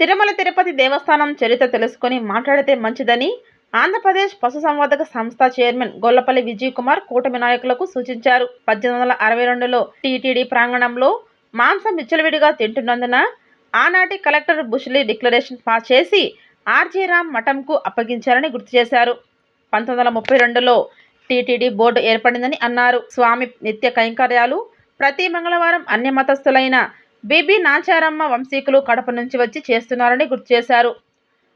తిరుమల తిరుపతి దేవస్థానం చరిత్ర తెలుసుకొని మాట్లాడితే మంచిదని ఆంధ్రప్రదేశ్ పశుసంవర్ధక సంస్థ చైర్మన్ గొల్లపల్లి విజయ్ కుమార్ కూటమి నాయకులకు సూచించారు. 1862లో టీటీడీ ప్రాంగణంలో మాంసం విచ్చలవిడిగా తింటున్నందున ఆనాటి కలెక్టర్ బుష్లీ డిక్లరేషన్ పాస్ చేసి ఆర్జీ రామ్ మఠంకు అప్పగించారని గుర్తు చేశారు. 1932లో టీటీడీ బోర్డు ఏర్పడిందని అన్నారు. స్వామి నిత్య కైంకర్యాలు ప్రతి మంగళవారం అన్ని మతస్థులైన బీబీ నాచారమ్మ వంశీకులు కడప నుంచి వచ్చి చేస్తున్నారని గుర్తు చేశారు.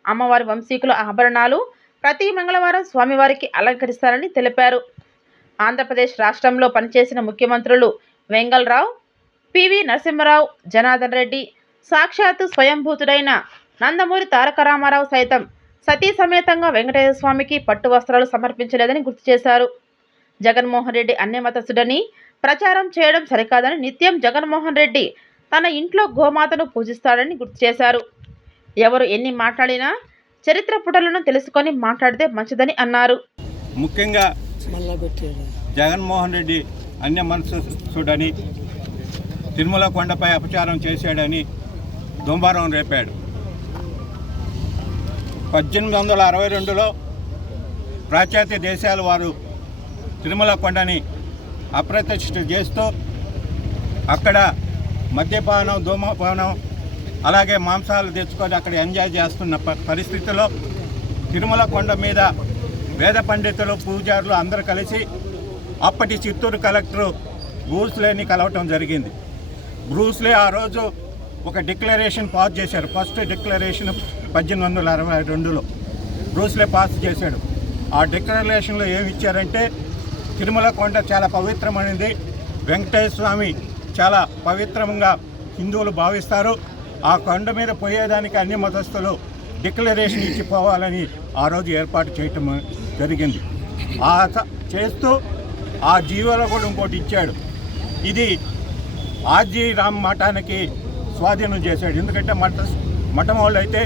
అమ్మవారి వంశీకుల ఆభరణాలు ప్రతి మంగళవారం స్వామివారికి అలంకరిస్తారని తెలిపారు. ఆంధ్రప్రదేశ్ రాష్ట్రంలో పనిచేసిన ముఖ్యమంత్రులు వెంగళరావు, పివి నరసింహరావు, జనార్దన్ రెడ్డి, సాక్షాత్తు స్వయంభూతుడైన నందమూరి తారక రామారావు సైతం సతీ సమేతంగా వెంకటేశ్వర స్వామికి పట్టు వస్త్రాలు సమర్పించలేదని గుర్తు చేశారు. జగన్మోహన్ రెడ్డి అన్య మతస్థుడని ప్రచారం చేయడం సరికాదని, నిత్యం జగన్మోహన్ రెడ్డి తన ఇంట్లో గోమాతను పూజిస్తాడని గుర్తు చేశారు. ఎవరు ఎన్ని మాట్లాడినా చరిత్ర పుటలను తెలుసుకొని మాట్లాడితే మంచిదని అన్నారు. ముఖ్యంగా జగన్మోహన్ రెడ్డి అన్య మనసుడని, తిరుమల కొండపై అపచారం చేశాడని దుంబారం రేపాడు. 1862లో పాశ్చాత్య దేశాల వారు తిరుమల కొండని అప్రతిష్ఠ చేస్తూ అక్కడ మద్యపానం, ధూమపానం, అలాగే మాంసాలు తెచ్చుకొని అక్కడ ఎంజాయ్ చేస్తున్న పరిస్థితిలో తిరుమల కొండ మీద వేద పండితులు, పూజారులు అందరూ కలిసి అప్పటి చిత్తూరు కలెక్టరు బ్రూస్లేని కలవటం జరిగింది. బ్రూస్లే ఆ రోజు ఒక డిక్లరేషన్ పాస్ చేశారు. ఫస్ట్ డిక్లరేషన్ 1862లో బ్రూస్లే పాస్ చేశాడు. ఆ డిక్లరేషన్లో ఏమి ఇచ్చారంటే, తిరుమల కొండ చాలా పవిత్రమైనది, వెంకటేశ్వర స్వామి చాలా పవిత్రంగా హిందువులు భావిస్తారు, ఆ కొండ మీద పోయేదానికి అన్ని మతస్థులు డిక్లరేషన్ ఇచ్చిపోవాలని ఆ రోజు ఏర్పాటు చేయటం జరిగింది. చేస్తూ ఆ జీవోలో కూడా ఇంకోటి ఇచ్చాడు. ఇది ఆర్జీ రామ్ మఠానికి స్వాధీనం చేశాడు. ఎందుకంటే మఠం వాళ్ళు అయితే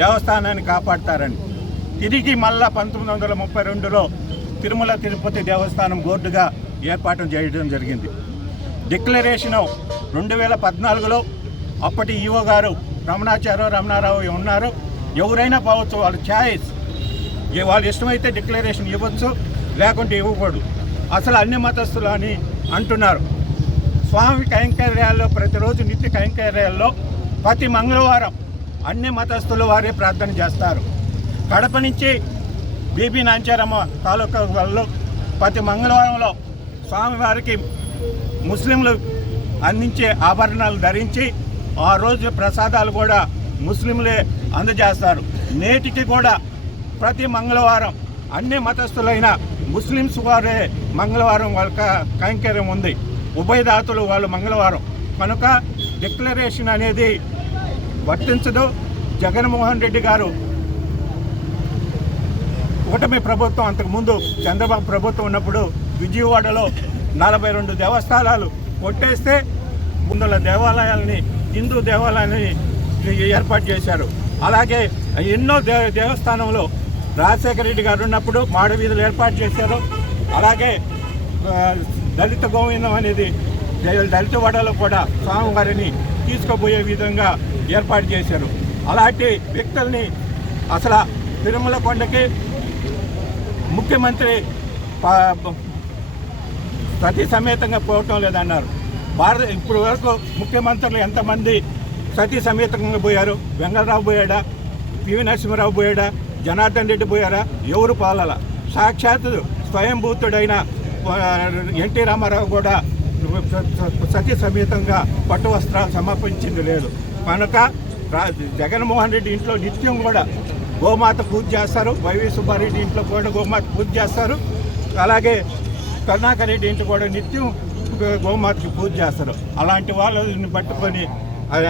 దేవస్థానాన్ని కాపాడతారని. తిరిగి మళ్ళా 1932లో తిరుమల తిరుపతి దేవస్థానం బోర్డుగా ఏర్పాటు చేయడం జరిగింది. డిక్లరేషను 2014లో అప్పటి ఈవో గారు రమణారావు ఉన్నారు. ఎవరైనా పోవచ్చు, వాళ్ళ ఛాయిస్, వాళ్ళు ఇష్టమైతే డిక్లరేషన్ ఇవ్వచ్చు, లేకుంటే ఇవ్వకూడదు. అసలు అన్ని మతస్థులు అని అంటున్నారు. స్వామి కైంకర్యాల్లో ప్రతిరోజు నిత్య కైంకర్యాల్లో ప్రతి మంగళవారం అన్ని మతస్థులు వారే ప్రార్థన చేస్తారు. కడప నుంచి బీబీ నాచారమ్మ తాలూకా వాళ్ళు ప్రతి మంగళవారంలో స్వామివారికి ముస్లింలు అందించే ఆభరణాలు ధరించి ఆ రోజు ప్రసాదాలు కూడా ముస్లింలే అందజేస్తారు. నేటికి కూడా ప్రతి మంగళవారం అన్ని మతస్థులైన ముస్లిమ్స్ వారే మంగళవారం వాళ్ళ కైంకర్యం ఉంది. ఉభయదాతులు వాళ్ళు మంగళవారం కనుక డిక్లరేషన్ అనేది వర్తించదు. జగన్మోహన్ రెడ్డి గారు కూటమి ప్రభుత్వం అంతకుముందు చంద్రబాబు ప్రభుత్వం ఉన్నప్పుడు విజయవాడలో 42 దేవస్థానాలు కొట్టేస్తే 300 దేవాలయాలని, హిందూ దేవాలయాన్ని ఏర్పాటు చేశారు. అలాగే ఎన్నో దేవస్థానంలో రాజశేఖర రెడ్డి గారు ఉన్నప్పుడు మాడవీధులు ఏర్పాటు చేశారు. అలాగే దళిత గోవిందం అనేది దళిత వాడలో కూడా స్వామివారిని తీసుకుపోయే విధంగా ఏర్పాటు చేశారు. అలాంటి వ్యక్తుల్ని అసలు తిరుమల కొండకి ముఖ్యమంత్రి సతీ సమేతంగా పోవటం లేదన్నారు. ఇప్పుడు వరకు ముఖ్యమంత్రులు ఎంతమంది సతీ సమేతంగా పోయారు? వెంగళరావు పోయాడా? పివి నరసింహరావు పోయాడా? జనార్దన్ రెడ్డి పోయారా? ఎవరు పాలాల? సాక్షాత్ స్వయంభూతుడైన ఎన్టీ రామారావు కూడా సతీ సమేతంగా పట్టు వస్త్రాలు సమర్పించింది లేదు. కనుక జగన్మోహన్ రెడ్డి ఇంట్లో నిత్యం కూడా గోమాత పూజ చేస్తారు. వైవి సుబ్బారెడ్డి ఇంట్లో కూడా గోమాత పూజ చేస్తారు. అలాగే కరుణాకర్ రెడ్డి ఇంట్లో కూడా నిత్యం గోమాతకి పూజ చేస్తారు. అలాంటి వాళ్ళని పట్టుకొని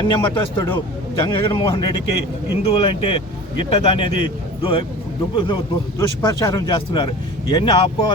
అన్య మతస్థుడు జగన్మోహన్ రెడ్డికి హిందువులంటే గిట్టదనేది దుష్ప్రచారం చేస్తున్నారు. ఇవన్నీ ఆపుకోవాలి.